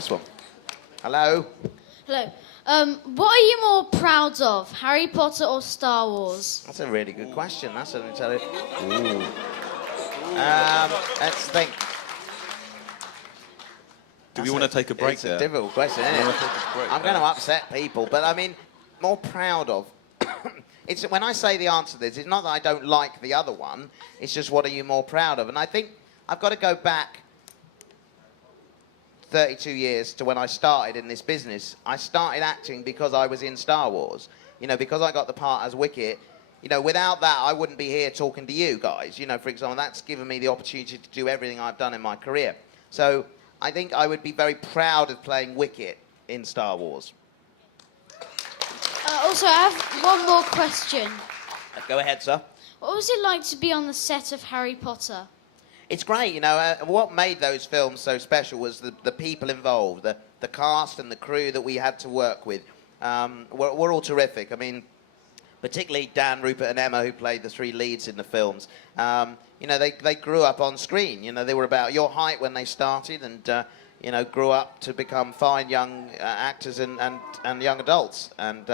Nice one. Hello. Hello. What are you more proud of, Harry Potter or Star Wars? That's a really good question. That's an intelligent... Ooh. Let's think. Do we want to take a break it's there? It's a difficult question, isn't it? I'm going to upset people, but I mean, more proud of... It's when I say the answer to this, it's not that I don't like the other one, it's just what are you more proud of? And I think I've got to go back 32 years to when I started in this business. I started acting because I was in Star Wars. You know, because I got the part as Wicket. You know, without that, I wouldn't be here talking to you guys. You know, for example, that's given me the opportunity to do everything I've done in my career. So I think I would be very proud of playing Wicket in Star Wars. Also, I have one more question. Go ahead, sir. What was it like to be on the set of Harry Potter? It's great, you know. What made those films so special was the people involved, the cast and the crew that we had to work with. Were all terrific. I mean, particularly Dan, Rupert and Emma, who played the three leads in the films. You know, they grew up on screen. You know, they were about your height when they started and, you know, grew up to become fine young actors and young adults. And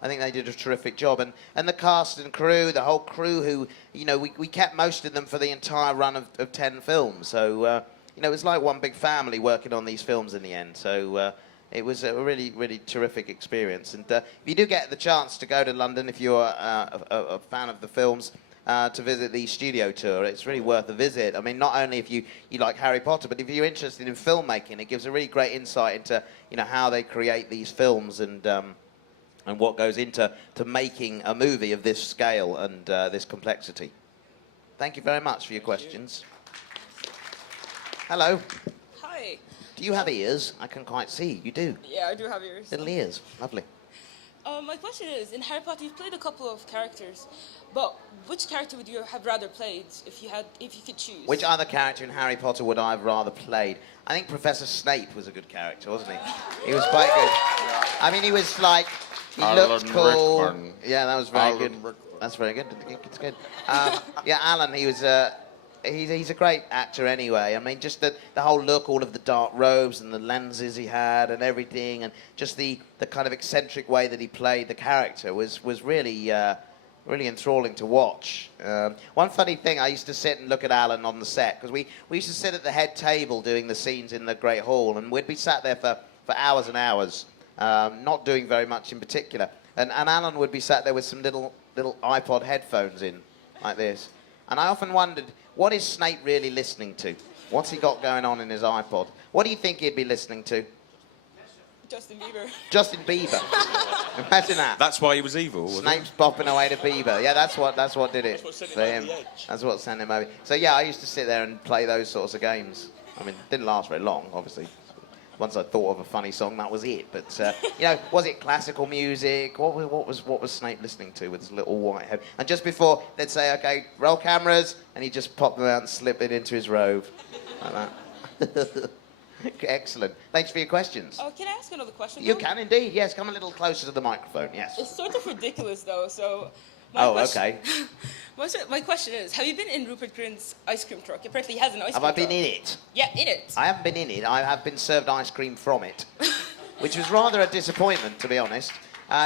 I think they did a terrific job. And the cast and crew, the whole crew who, you know, we kept most of them for the entire run of 10 films. So, you know, it was like one big family working on these films in the end. So it was a really, really terrific experience. And if you do get the chance to go to London, if you're a fan of the films, to visit the studio tour, it's really worth a visit. I mean, not only if you like Harry Potter, but if you're interested in filmmaking, it gives a really great insight into, you know, how they create these films and what goes into making a movie of this scale and this complexity. Thank you very much for your questions. Hello. Hi. Do you have ears? I can quite see. You do. Yeah, I do have ears. Little ears. Lovely. My question is, in Harry Potter, you've played a couple of characters, but which character would you have rather played if you could choose? Which other character in Harry Potter would I have rather played? I think Professor Snape was a good character, wasn't he? He was quite good. I mean, he was like, he looked cool. Rickman. Yeah, that was very good. That's very good. It's good. Yeah, Alan, he was... He's a great actor anyway. I mean, just the whole look, all of the dark robes and the lenses he had and everything, and just the kind of eccentric way that he played the character was really really enthralling to watch. One funny thing, I used to sit and look at Alan on the set, because we used to sit at the head table doing the scenes in the Great Hall, and we'd be sat there for hours and hours, not doing very much in particular. And Alan would be sat there with some little iPod headphones in, like this. And I often wondered, what is Snape really listening to? What's he got going on in his iPod? What do you think he'd be listening to? Justin Bieber. Justin Bieber. Imagine that. That's why he was evil, wasn't Snape's bopping away to Bieber. Yeah, that's what did it for him. That's what sent him over. So yeah, I used to sit there and play those sorts of games. I mean, it didn't last very long, obviously. Once I thought of a funny song, that was it. But you know, was it classical music? What was Snape listening to with his little white head? And just before they'd say, "Okay, roll cameras," and he'd just pop them out and slip it into his robe, like that. Excellent. Thanks for your questions. Can I ask another question? You can indeed. Yes, come a little closer to the microphone. Yes. It's sort of ridiculous, though. So. Okay. My question is, have you been in Rupert Grint's ice cream truck? Apparently he has an ice cream truck. Have I been in it? Yeah, in it. I haven't been in it. I have been served ice cream from it, which was rather a disappointment, to be honest.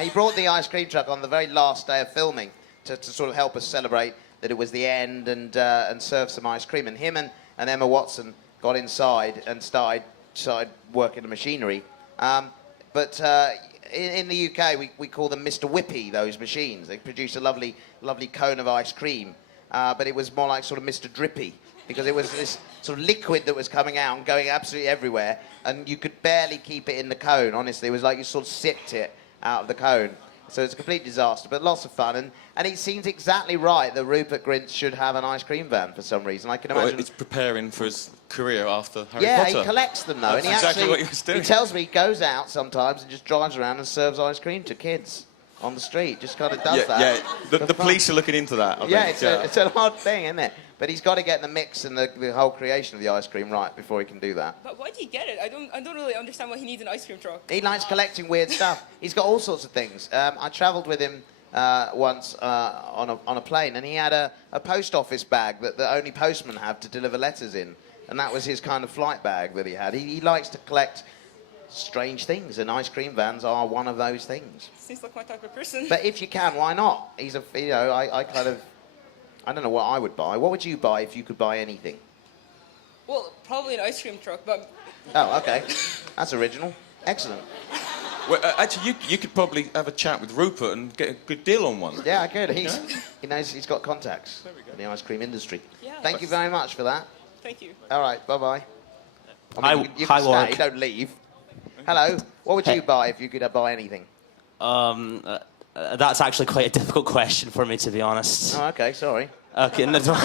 He brought the ice cream truck on the very last day of filming to sort of help us celebrate that it was the end and serve some ice cream. And him and Emma Watson got inside and started working the machinery. But in the UK, we call them Mr. Whippy, those machines. They produce a lovely cone of ice cream. But it was more like sort of Mr. Drippy, because it was this sort of liquid that was coming out and going absolutely everywhere, and you could barely keep it in the cone, honestly. It was like you sort of sipped it out of the cone. So it's a complete disaster, but lots of fun. And it seems exactly right that Rupert Grint should have an ice cream van for some reason. I can imagine... Well, it's preparing for his career after Harry Yeah, Potter. he collects them, though. That's and exactly what he was doing. He tells me he goes out sometimes and just drives around and serves ice cream to kids on the street. Just kind of does that. Yeah, the police are looking into that, I think. It's an odd thing, isn't it? But he's got to get the mix and the whole creation of the ice cream right before he can do that. But why do you get it? I don't really understand why he needs an ice cream truck. He likes collecting weird stuff. He's got all sorts of things. I travelled with him once on a plane, and he had a post office bag that only postmen have to deliver letters in. And that was his kind of flight bag that he had. He likes to collect strange things, and ice cream vans are one of those things. Seems like my type of person. But if you can, why not? I don't know what I would buy. What would you buy if you could buy anything? Well, probably an ice cream truck, but... Oh, okay. That's original. Excellent. Well, actually, you could probably have a chat with Rupert and get a good deal on one. Yeah, I could. He knows he's got contacts in the ice cream industry. Yeah. Thank you very much for that. Thank you. All right, bye-bye. You hi, can Warwick. stay, don't leave. Hello. What would you buy if you could buy anything? That's actually quite a difficult question for me, to be honest. Oh, okay, sorry. Okay, no, Sorry.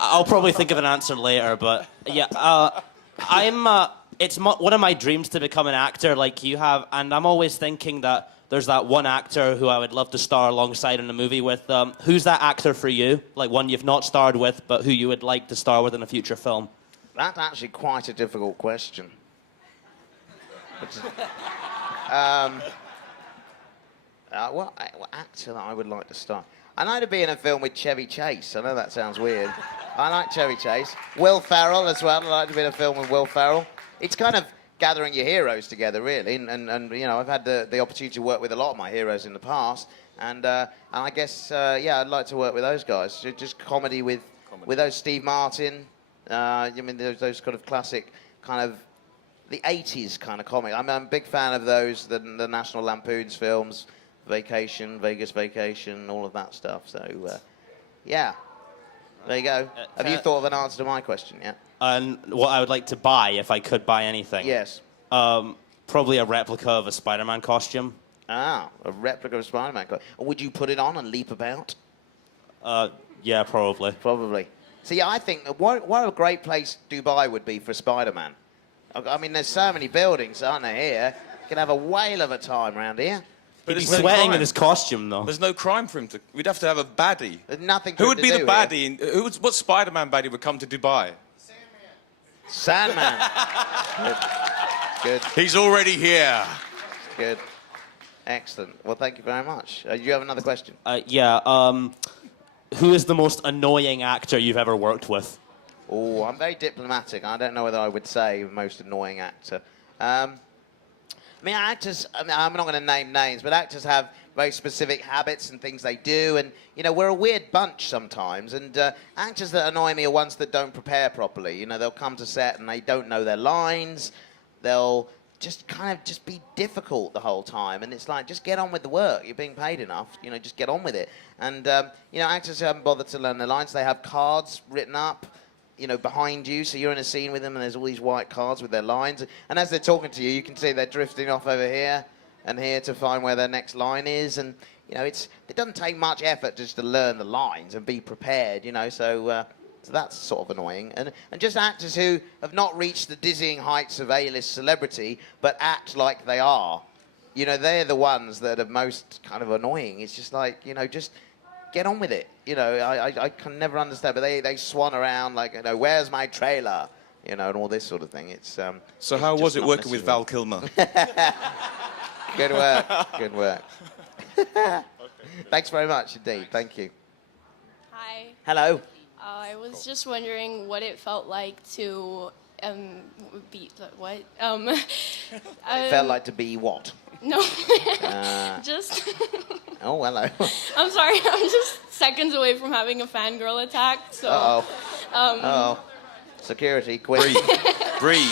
I'll probably think of an answer later, but yeah, it's one of my dreams to become an actor like you have, and I'm always thinking that there's that one actor who I would love to star alongside in a movie with. Who's that actor for you? Like one you've not starred with, but who you would like to star with in a future film? That's actually quite a difficult question. What actor that I would like to star? I'd like to be in a film with Chevy Chase. I know that sounds weird. I like Chevy Chase. Will Ferrell as well. I'd like to be in a film with Will Ferrell. It's kind of gathering your heroes together, really. And you know, I've had the opportunity to work with a lot of my heroes in the past. And I guess, yeah, I'd like to work with those guys. Just comedy with those Steve Martin. I mean, those kind of classic kind of the 80s kind of comic. I'm a big fan of those, the National Lampoon's films, Vacation, Vegas Vacation, all of that stuff. So, yeah, there you go. Have you thought of an answer to my question yet? And what I would like to buy, if I could buy anything? Yes. Probably a replica of a Spider-Man costume. Ah, a replica of Spider-Man. Would you put it on and leap about? Yeah, probably. Probably. See, I think what a great place Dubai would be for Spider-Man. I mean, there's so many buildings, aren't there, here? You can have a whale of a time around here. But he's there's no sweating crime. in his costume, though. There's no crime for him to... We'd have to have a baddie. There's nothing Who for would him be to the do baddie? What Spider-Man baddie would come to Dubai? Sandman. Good. He's already here. Good. Excellent. Well, thank you very much. Do you have another question? Who is the most annoying actor you've ever worked with? Oh, I'm very diplomatic. I don't know whether I would say most annoying actor. I mean, actors, I'm not going to name names, but actors have very specific habits and things they do. And, you know, we're a weird bunch sometimes. And actors that annoy me are ones that don't prepare properly. You know, they'll come to set and they don't know their lines. They'll just kind of just be difficult the whole time. And it's like, just get on with the work. You're being paid enough. You know, just get on with it. And, you know, actors who haven't bothered to learn their lines, they have cards written up, you know, behind you, so you're in a scene with them and there's all these white cards with their lines. And as they're talking to you, you can see they're drifting off over here and here to find where their next line is. And, you know, it doesn't take much effort just to learn the lines and be prepared, you know, so that's sort of annoying. And just actors who have not reached the dizzying heights of A-list celebrity, but act like they are. You know, they're the ones that are most kind of annoying. It's just like, you know, just get on with it. You know, I can never understand, but they swan around like, you know, where's my trailer? You know, and all this sort of thing. It's So how was it working with Val Kilmer? Good work. Good work. Thanks very much indeed. Thank you. Hi. Hello. I was just wondering what it felt like to be what? It felt like to be what? No. Just. Oh, hello. I'm sorry. I'm just seconds away from having a fangirl attack. So. Uh-oh. Security, quick. Breathe.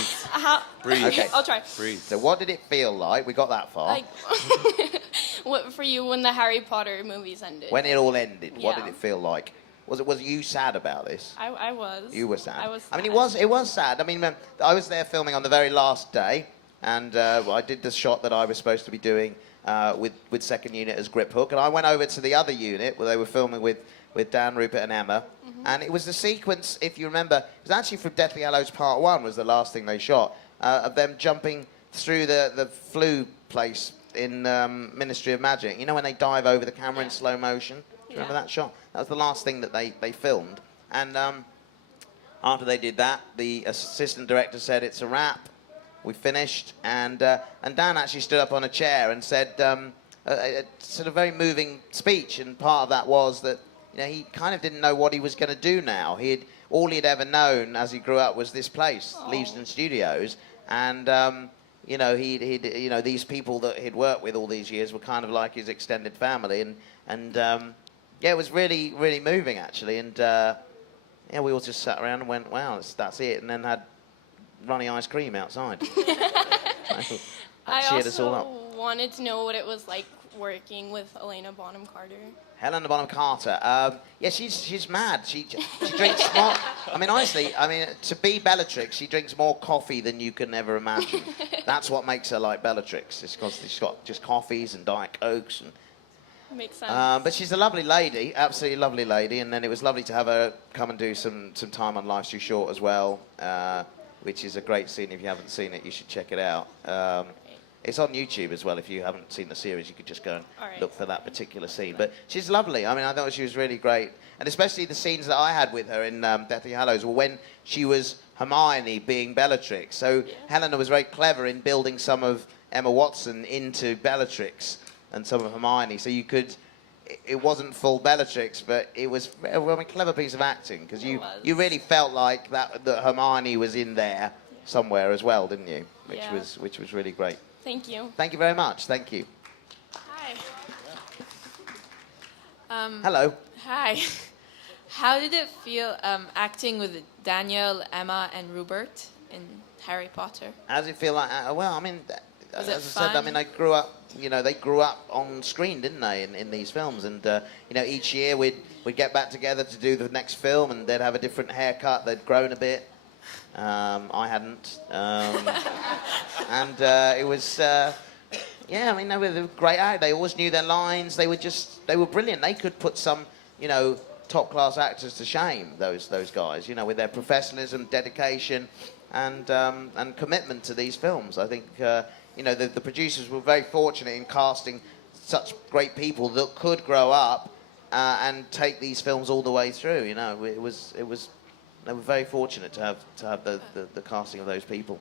Breathe. Okay. I'll try. Breathe. So what did it feel like? We got that far. Like, what for you when the Harry Potter movies ended? When it all ended, what did Yeah. it feel like? Was you sad about this? I was. You were sad. I was. I mean, sad. it was sad. I mean, I was there filming on the very last day, and I did the shot that I was supposed to be doing with second unit as grip hook, and I went over to the other unit where they were filming with Dan, Rupert, and Emma, and it was the sequence, if you remember, it was actually from Deathly Hallows Part 1 was the last thing they shot, of them jumping through the flu place in Ministry of Magic. You know when they dive over the camera in slow motion? Do you remember that shot? That was the last thing that they filmed. And after they did that, the assistant director said, it's a wrap. We finished. And Dan actually stood up on a chair and said a sort of very moving speech. And part of that was that, you know, he kind of didn't know what he was going to do now. all he'd ever known as he grew up was this place, Leavesden Studios, and you know, you know, these people that he'd worked with all these years were kind of like his extended family, and yeah, it was really, really moving actually, and yeah, we all just sat around and went, wow, that's it, and then had runny ice cream outside. I cheered us all up. also wanted to know what it was like working with Helena Bonham Carter. Helena Bonham Carter. Yeah, she's mad. She drinks more. I mean, honestly, I mean, to be Bellatrix, she drinks more coffee than you can ever imagine. That's what makes her like Bellatrix. It's because she's got just coffees and Diet Cokes and. Makes sense. But she's a lovely lady, absolutely lovely lady, and then it was lovely to have her come and do some time on Life's Too Short as well, which is a great scene. If you haven't seen it, you should check it out. It's on YouTube as well. If you haven't seen the series, you could just go and look for that particular scene. But she's lovely. I mean, I thought she was really great. And especially the scenes that I had with her in Deathly Hallows were when she was Hermione being Bellatrix. So Helena was very clever in building some of Emma Watson into Bellatrix and some of Hermione. So you could... It wasn't full Bellatrix, but it was a clever piece of acting because you really felt like that Hermione was in there somewhere as well, didn't you? Which was really great. Thank you. Thank you very much. Thank you. Hi. Hello. Hi. How did it feel acting with Daniel, Emma, and Rupert in Harry Potter? How does it feel like? Well, I mean, Was as I it said, I fun? mean, I grew up. You know, they grew up on screen, didn't they, in these films? And you know, each year we'd get back together to do the next film, and they'd have a different haircut. They'd grown a bit. I hadn't. And it was. Yeah, I mean, they were great actors. They always knew their lines. They were brilliant. They could put some, you know, top-class actors to shame. Those guys, you know, with their professionalism, dedication, and commitment to these films. I think, you know, the producers were very fortunate in casting such great people that could grow up and take these films all the way through. You know, it was. They were very fortunate to have the casting of those people.